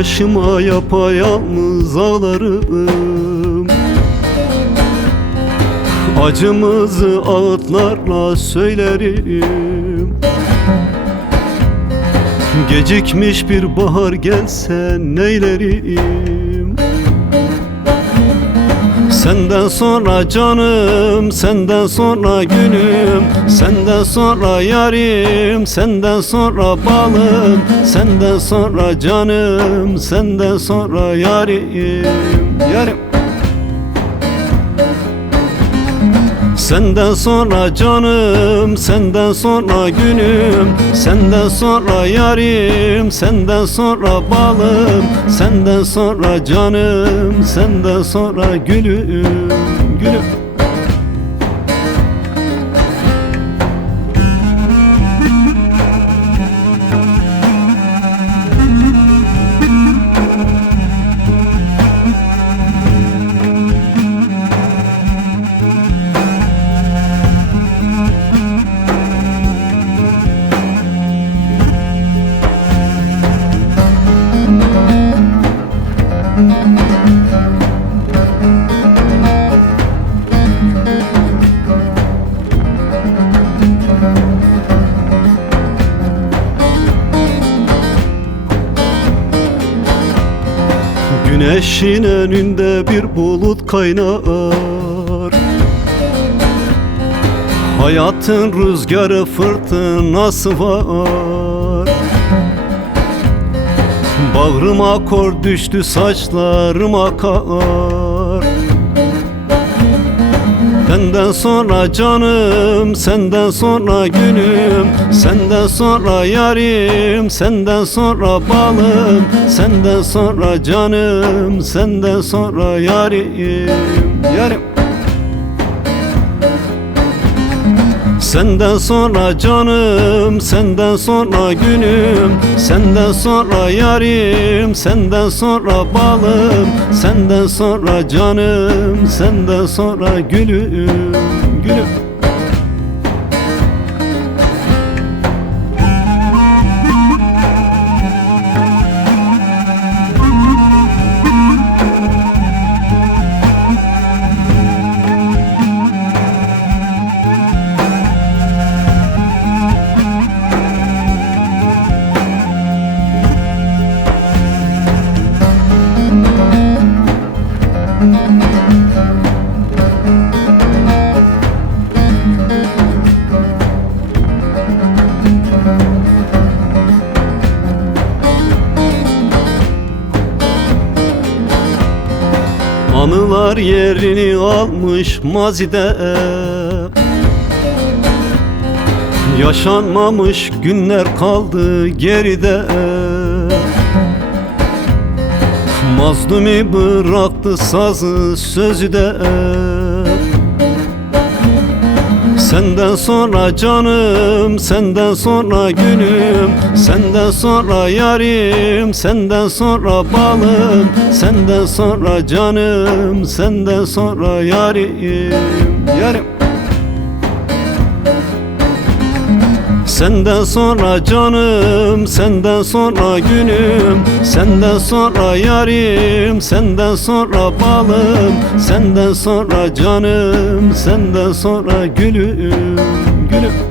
başıma yapayalnız ağlarım. Acımızı ağıtlarla söylerim. Gecikmiş bir bahar gelse neylerim? Senden sonra canım, senden sonra günüm, senden sonra yarim, senden sonra balım, senden sonra canım, senden sonra yarim, yarim. Senden sonra canım, senden sonra günüm, senden sonra yarim, senden sonra balım, senden sonra canım, senden sonra gülüm, gülüm. Güneşin önünde bir bulut kaynar. Hayatın rüzgarı fırtınası var. Bağrıma kor düştü, saçlarım akar. Senden sonra canım, senden sonra günüm, senden sonra yarim, senden sonra balım, senden sonra canım, senden sonra yarim, yarim. Senden sonra canım, senden sonra günüm, senden sonra yarim, senden sonra balım, senden sonra canım, senden sonra gülüm, gülüm. Anılar yerini almış mazide, yaşanmamış günler kaldı geride. Mazlumi bıraktı sazı sözü de. Senden sonra canım, senden sonra günüm, senden sonra yarim, senden sonra balım, senden sonra canım, senden sonra yarim, yarim. Senden sonra canım, senden sonra günüm, senden sonra yarim, senden sonra balım, senden sonra canım, senden sonra gülüm, gülüm.